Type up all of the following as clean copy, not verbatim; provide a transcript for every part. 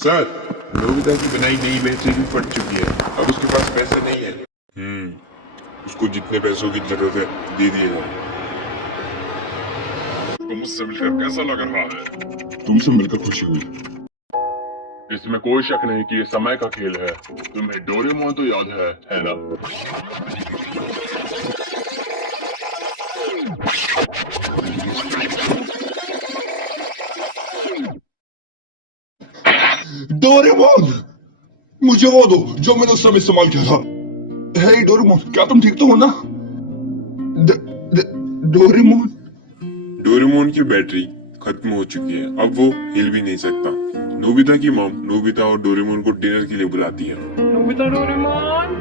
Sir, Nobita की बनाई नई बैटरी भी फट चुकी है। अब उसके पास पैसे नहीं है। उसको जितने पैसों की जरूरत है दे दिए जाए। तो मुझसे मिलकर कैसा लग रहा है? तुमसे मिलकर खुशी हुई। इसमें कोई शक नहीं कि ये समय का खेल है। तुम्हें डोरेमोन तो याद है ना? डोरेमोन, मुझे वो दो जो मैंने उस समय इस्तेमाल किया था। हे डोरेमोन, क्या तुम ठीक तो हो ना? ड, ड, डोरेमोन डोरेमोन की बैटरी खत्म हो चुकी है। अब वो हिल भी नहीं सकता। नोबिता की मॉम नोबिता और डोरेमोन को डिनर के लिए बुलाती है। नोबिता डोरेमोन,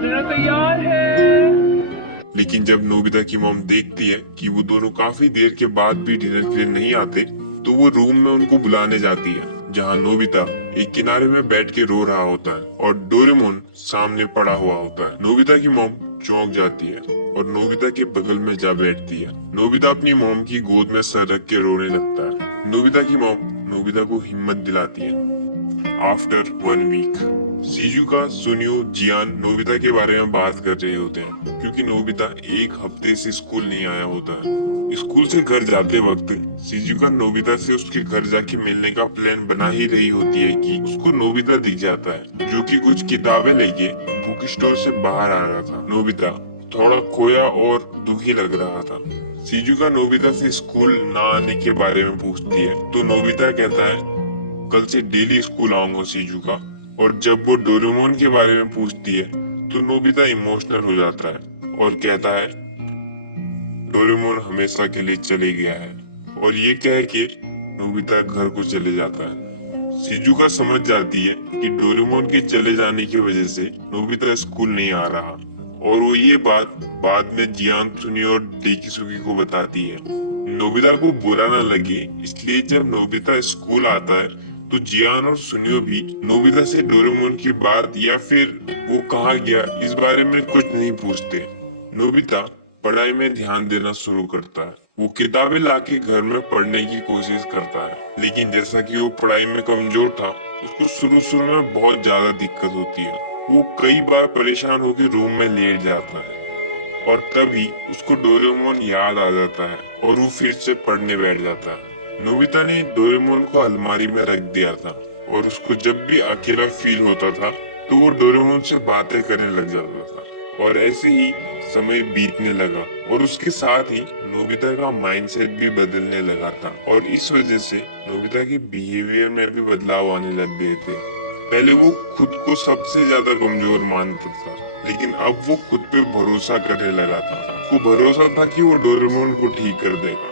डिनर तैयार है। लेकिन जब नोबिता की मॉम देखती है कि वो दोनों काफी देर के बाद भी डिनर के लिए नहीं आते, तो वो रूम में उनको बुलाने जाती है, जहाँ नोबिता एक किनारे में बैठ के रो रहा होता है और डोरेमोन सामने पड़ा हुआ होता है। नोबिता की मॉम चौंक जाती है और नोबिता के बगल में जा बैठती है। नोबिता अपनी मॉम की गोद में सर रख के रोने लगता है। नोबिता की मॉम नोबिता को हिम्मत दिलाती है। आफ्टर 1 वीक, शिजुका, सुनियो, जियान नोबिता के बारे में बात कर रहे होते हैं, क्योंकि नोबिता एक हफ्ते से स्कूल नहीं आया होता है। स्कूल से घर जाते वक्त शिजुका नोबिता से उसके घर जाके मिलने का प्लान बना ही रही होती है कि उसको नोबिता दिख जाता है, जो कि कुछ किताबें लेके बुक स्टोर से बाहर आ रहा था। नोबिता थोड़ा खोया और दुखी लग रहा था। शिजुका नोबिता से स्कूल ना आने के बारे में पूछती है, तो नोबिता कहता है, कल से डेली स्कूल आऊंगा शिजुका। और जब वो डोरेमोन के बारे में पूछती है, तो नोबिता इमोशनल हो जाता है और कहता है, डोरेमोन हमेशा के लिए चले गया है। और ये कह के नोबिता घर को चले जाता है। शिजुका समझ जाती है कि डोरेमोन के चले जाने की वजह से नोबिता स्कूल नहीं आ रहा, और वो ये बात बाद में जियान, सुनी और डेकिसुगी को बताती है। नोबिता को बुरा न लगे इसलिए जब नोबिता स्कूल आता है, तो जियान और सुनियो भी नोबिता से डोरेमोन की बात या फिर वो कहाँ गया इस बारे में कुछ नहीं पूछते। नोबिता पढ़ाई में ध्यान देना शुरू करता है। वो किताबें लाके घर में पढ़ने की कोशिश करता है, लेकिन जैसा कि वो पढ़ाई में कमजोर था, उसको शुरू शुरू में बहुत ज्यादा दिक्कत होती है। वो कई बार परेशान होकर रूम में लेट जाता है, और तभी उसको डोरेमोन याद आ जाता है और वो फिर से पढ़ने बैठ जाता है। नोबिता ने डोरेमोन को अलमारी में रख दिया था, और उसको जब भी अकेला फील होता था, तो वो डोरेमोन से बातें करने लग जाता था। और ऐसे ही समय बीतने लगा, और उसके साथ ही नोबिता का माइंडसेट भी बदलने लगा था, और इस वजह से नोबिता के बिहेवियर में भी बदलाव आने लग गए थे। पहले वो खुद को सबसे ज्यादा कमजोर मानता था, लेकिन अब वो खुद पे भरोसा करने लगा था। उसको भरोसा था कि वो डोरेमोन को ठीक कर देगा।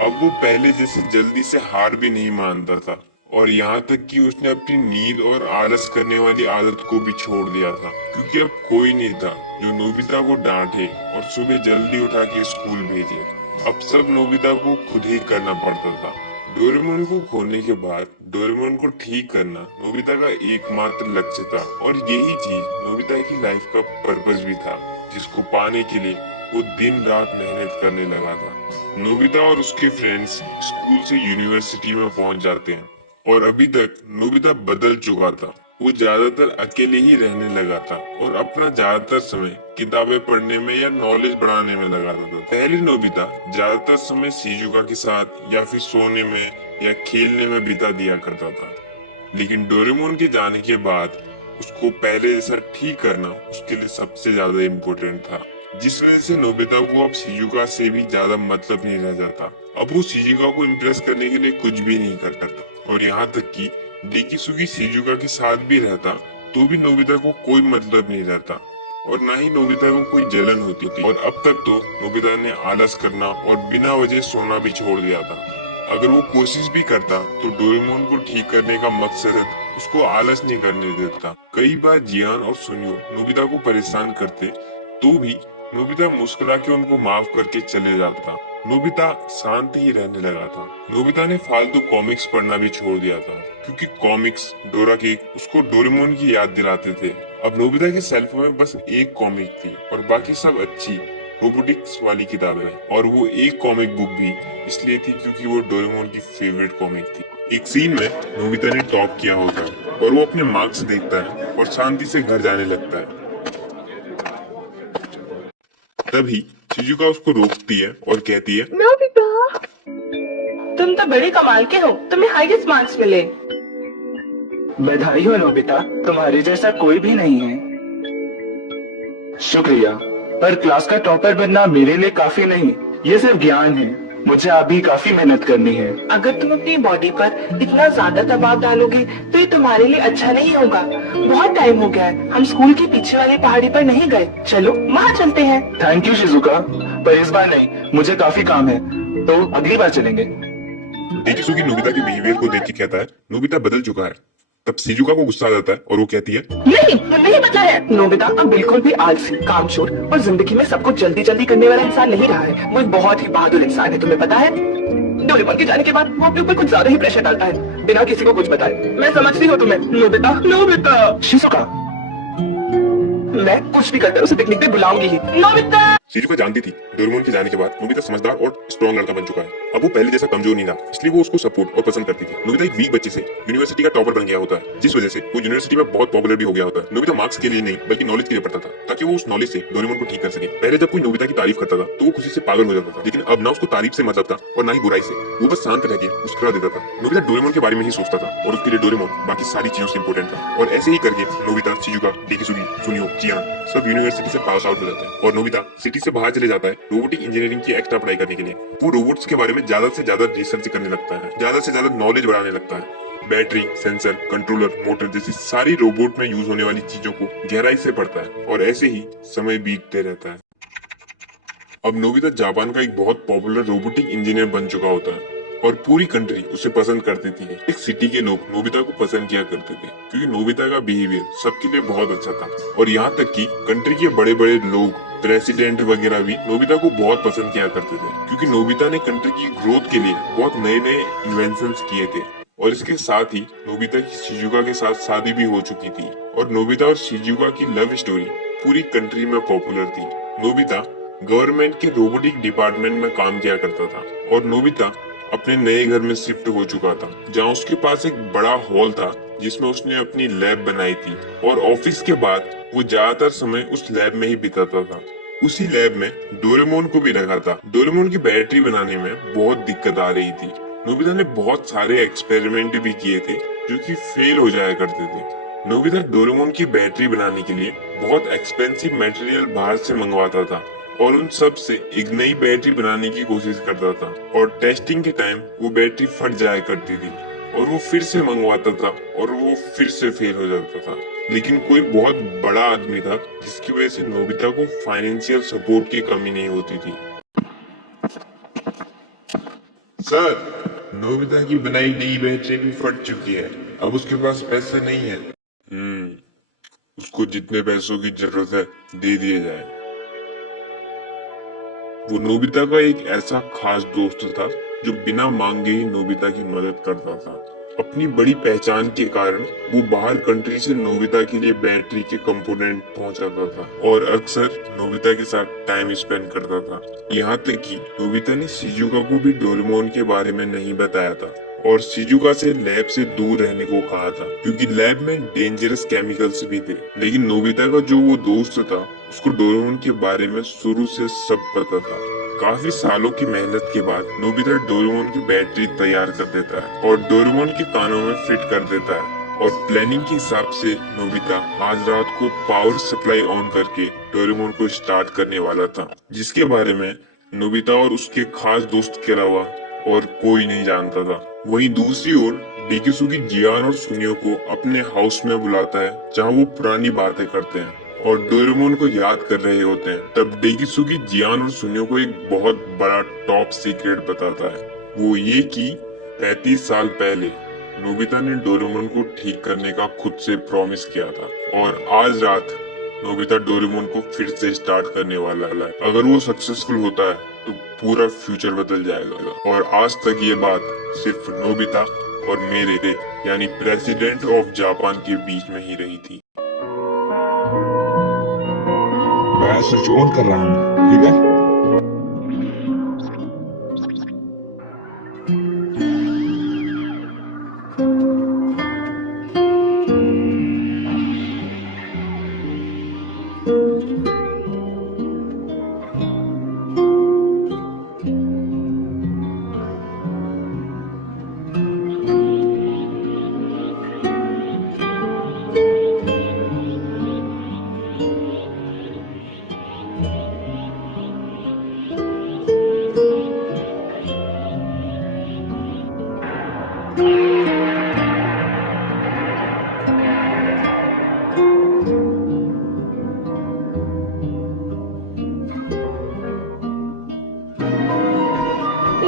अब वो पहले जैसे जल्दी से हार भी नहीं मानता था, और यहाँ तक कि उसने अपनी नींद और आलस करने वाली आदत को भी छोड़ दिया था, क्योंकि अब कोई नहीं था जो नोबिता को डांटे और सुबह जल्दी उठा के स्कूल भेजे। अब सब नोबिता को खुद ही करना पड़ता था। डोरेमोन को खोने के बाद डोरेमोन को ठीक करना नोबिता का एकमात्र लक्ष्य था, और यही चीज नोबिता की लाइफ का पर्पस भी था, जिसको पाने के लिए वो दिन रात मेहनत करने लगा था। नोबिता और उसके फ्रेंड्स स्कूल से यूनिवर्सिटी में पहुंच जाते हैं, और अभी तक नोबिता बदल चुका था। वो ज्यादातर अकेले ही रहने लगा था, और अपना ज्यादातर समय किताबें पढ़ने में या नॉलेज बढ़ाने में लगाता था। पहले नोबिता ज्यादातर समय शिजुका के साथ या फिर सोने में या खेलने में बिता दिया करता था, लेकिन डोरेमोन के जाने के बाद उसको पहले जैसा ठीक करना उसके लिए सबसे ज्यादा इम्पोर्टेंट था, जिस वजह से नोबिता को अब शिजुका से भी ज्यादा मतलब नहीं रह जाता। अब वो शिजुका को इम्प्रेस करने के लिए कुछ भी नहीं करता था, और यहाँ तक कि डेकिसुगी शिजुका के साथ भी रहता तो भी नोबिता को कोई मतलब नहीं रहता, और ना ही नोबिता को कोई जलन होती थी। और अब तक तो नोबिता ने आलस करना और बिना वजह सोना भी छोड़ दिया था। अगर वो कोशिश भी करता तो डोरेमोन को ठीक करने का मकसद उसको आलस नहीं करने देता। कई बार जियान और सुनियो नोबिता को परेशान करते, तो भी नोबिता मुस्कुरा के उनको माफ करके चले जाता। नोबिता शांत ही रहने लगा था। नोबिता ने फालतू कॉमिक्स पढ़ना भी छोड़ दिया था, क्योंकि कॉमिक्स डोरा केक उसको डोरेमोन की याद दिलाते थे। अब नोबिता के शेल्फ में बस एक कॉमिक थी, और बाकी सब अच्छी रोबोटिक्स वाली किताबें, और वो एक कॉमिक बुक भी इसलिए थी क्योंकि वो डोरेमोन की फेवरेट कॉमिक थी। एक सीन में नोबिता ने टॉप किया होता है और वो अपने मार्क्स देखता है और शांति से घर जाने लगता है। तभी शिजुका उसको रोकती है और कहती है, नोबिता, तुम तो बड़े कमाल के हो, तुम्हें हाईएस्ट मार्क्स मिले। बधाई हो नोबिता, तुम्हारे जैसा कोई भी नहीं है। शुक्रिया, पर क्लास का टॉपर बनना मेरे लिए काफी नहीं, ये सिर्फ ज्ञान है। मुझे अभी काफी मेहनत करनी है। अगर तुम अपनी बॉडी पर इतना ज्यादा दबाव डालोगे तो ये तुम्हारे लिए अच्छा नहीं होगा। बहुत टाइम हो गया है, हम स्कूल के पीछे वाली पहाड़ी पर नहीं गए, चलो वहाँ चलते हैं। थैंक यू शिजुका, पर इस बार नहीं, मुझे काफी काम है, तो अगली बार चलेंगे। डेकिसुगी नोबिता के बिहेवियर को देख के कहता है, नोबिता बदल चुका है। तब शिजुका को गुस्सा आ जाता है और वो कहती है, नहीं बदला है। नोबिता अब बिल्कुल भी आलसी, कामचोर और जिंदगी में सब कुछ जल्दी जल्दी करने वाला इंसान नहीं रहा है। वो एक बहुत ही बहादुर इंसान है, तुम्हें पता है। डोरेमोन के जाने के बाद वो अपने ऊपर कुछ ज्यादा ही प्रेशर डालता है, बिना किसी को कुछ बताए। मैं समझती हूँ तुम्हें नोबिता। शिजुका, मैं कुछ भी करकर उसे पिकनिक पे बुलाऊंगी ही। नोबिता। शिजुका जानती थी डोरेमोन के जाने के बाद नोबिता समझदार और स्ट्रॉन्ग लड़का बन चुका है। अब वो पहले जैसा कमजोर नहीं था, इसलिए वो उसको सपोर्ट और पसंद करती थी। नोबिता एक वीक बच्चे से यूनिवर्सिटी का टॉपर बन गया होता है, जिस वजह से वो यूनिवर्सिटी में बहुत पॉपुलर भी हो गया होता है। नोबिता मार्क्स के लिए नहीं बल्कि नॉलेज के लिए पढ़ता था, ताकि वो उस नॉलेज से डोरेमोन को ठीक कर सके। पहले जब कोई नोबिता की तारीफ करता था तो वो खुशी से पागल हो जाता था, लेकिन अब ना उसको तारीफ से मतलब था और ना ही बुराई से। वो बस शांत रह के मुस्कुरा देता था। नोबिता डोरेमोन के बारे में ही सोचता था और उसके लिए डोरेमोन बाकी सारी चीजों से इंपॉर्टेंट था। और ऐसे ही करके नोबिता, शिजुका, डेकिसुगी, सुनियो, चियान सब यूनिवर्सिटी से पास आउट हो जाते हैं और नोबिता सिटी से बाहर चले जाता है रोबोटिक इंजीनियरिंग की एक्स्ट्रा पढ़ाई करने के लिए। वो रोबोट्स के बारे में ज्यादा से ज्यादा रिसर्च करने लगता है, ज्यादा से ज्यादा नॉलेज बढ़ाने लगता है। बैटरी, सेंसर, कंट्रोलर, मोटर जैसी सारी रोबोट में यूज होने वाली चीजों को गहराई से पढ़ता है और ऐसे ही समय बीतते रहता है। अब नोबिता जापान का एक बहुत पॉपुलर रोबोटिक इंजीनियर बन चुका होता है और पूरी कंट्री उसे पसंद करती थी। एक सिटी के लोग नोबिता को पसंद किया करते थे क्योंकि नोबिता का बिहेवियर सबके लिए बहुत अच्छा था और यहाँ तक कि कंट्री के बड़े बड़े लोग, प्रेसिडेंट वगैरह भी नोबिता को बहुत पसंद किया करते थे क्योंकि नोबिता ने कंट्री की ग्रोथ के लिए बहुत नए नए इन्वेंशंस किए थे। और इसके साथ ही नोबिता की शिजुका के साथ शादी भी हो चुकी थी और नोबिता और शिजुका की लव स्टोरी पूरी कंट्री में पॉपुलर थी। नोबिता गवर्नमेंट के रोबोटिक डिपार्टमेंट में काम किया करता था और नोबिता अपने नए घर में शिफ्ट हो चुका था, जहाँ उसके पास एक बड़ा हॉल था जिसमें उसने अपनी लैब बनाई थी और ऑफिस के बाद वो ज्यादातर समय उस लैब में ही बिताता था। उसी लैब में डोरेमोन को भी रखा था। डोरेमोन की बैटरी बनाने में बहुत दिक्कत आ रही थी। नोबिता ने बहुत सारे एक्सपेरिमेंट भी किए थे जो कि फेल हो जाया करते थे। नोबिता डोरेमोन की बैटरी बनाने के लिए बहुत एक्सपेंसिव मटेरियल बाहर से मंगवाता था और उन सब से एक नई बैटरी बनाने की कोशिश करता था और टेस्टिंग के टाइम वो बैटरी फट जाया करती थी और वो फिर से मंगवाता था और वो फिर से फेल हो जाता था। लेकिन कोई बहुत बड़ा आदमी था जिसकी वजह से नोबिता को फाइनेंशियल सपोर्ट की कमी नहीं होती थी। सर, नोबिता की बनाई नई बैटरी भी फट चुकी है, अब उसके पास पैसे नहीं है। उसको जितने पैसों की जरूरत है दे दिए जाए। वो नोबिता का एक ऐसा खास दोस्त था जो बिना मांगे ही नोबिता की मदद करता था। अपनी बड़ी पहचान के कारण वो बाहर कंट्री से नोबिता के लिए बैटरी के कंपोनेंट पहुंचाता था और अक्सर नोबिता के साथ टाइम स्पेंड करता था। यहाँ तक कि नोबिता ने शिजुका को भी डोरेमोन के बारे में नहीं बताया था और शिजुका से लैब से दूर रहने को कहा था क्योंकि लैब में डेंजरस केमिकल्स भी थे। लेकिन नोबिता का जो वो दोस्त था उसको डोरेमोन के बारे में शुरू से सब पता था। काफी सालों की मेहनत के बाद नोबिता डोरेमोन की बैटरी तैयार कर देता है और डोरेमोन के कानों में फिट कर देता है और प्लानिंग के हिसाब से नोबिता आज रात को पावर सप्लाई ऑन करके डोरेमोन को स्टार्ट करने वाला था, जिसके बारे में नोबिता और उसके खास दोस्त के अलावा और कोई नहीं जानता था। वहीं दूसरी ओर डेकिसुगी जियान और सुनियो को अपने हाउस में बुलाता है जहाँ वो पुरानी बातें करते हैं और डोरेमोन को याद कर रहे होते हैं। तब डेकिसुगी जियान और सुनियो को एक बहुत बड़ा टॉप सीक्रेट बताता है, वो ये कि 35 साल पहले नोबिता ने डोरेमोन को ठीक करने का खुद से प्रॉमिस किया था और आज रात नोबिता डोरेमोन को फिर से स्टार्ट करने वाला है। अगर वो सक्सेसफुल होता है तो पूरा फ्यूचर बदल जाएगा और आज तक ये बात सिर्फ नोबिता और मेरे यानी प्रेसिडेंट ऑफ जापान के बीच में ही रही थी। मैं स्विच ऑन कर रहा हूँ, ठीक है?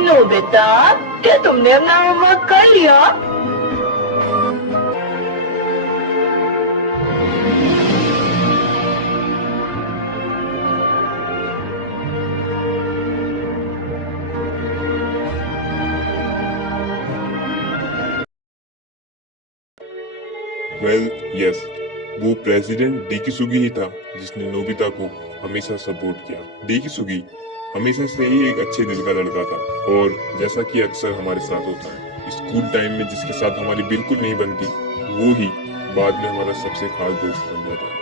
नोबिता, क्या तुमने अपना होमवर्क कर लिया? वेल यस, वो प्रेसिडेंट डेकिसुगी ही था जिसने नोबिता को हमेशा सपोर्ट किया। डेकिसुगी हमेशा से ही एक अच्छे दिल का लड़का था, और जैसा कि अक्सर हमारे साथ होता है, स्कूल टाइम में जिसके साथ हमारी बिल्कुल नहीं बनती, वो ही बाद में हमारा सबसे खास दोस्त बन जाता है।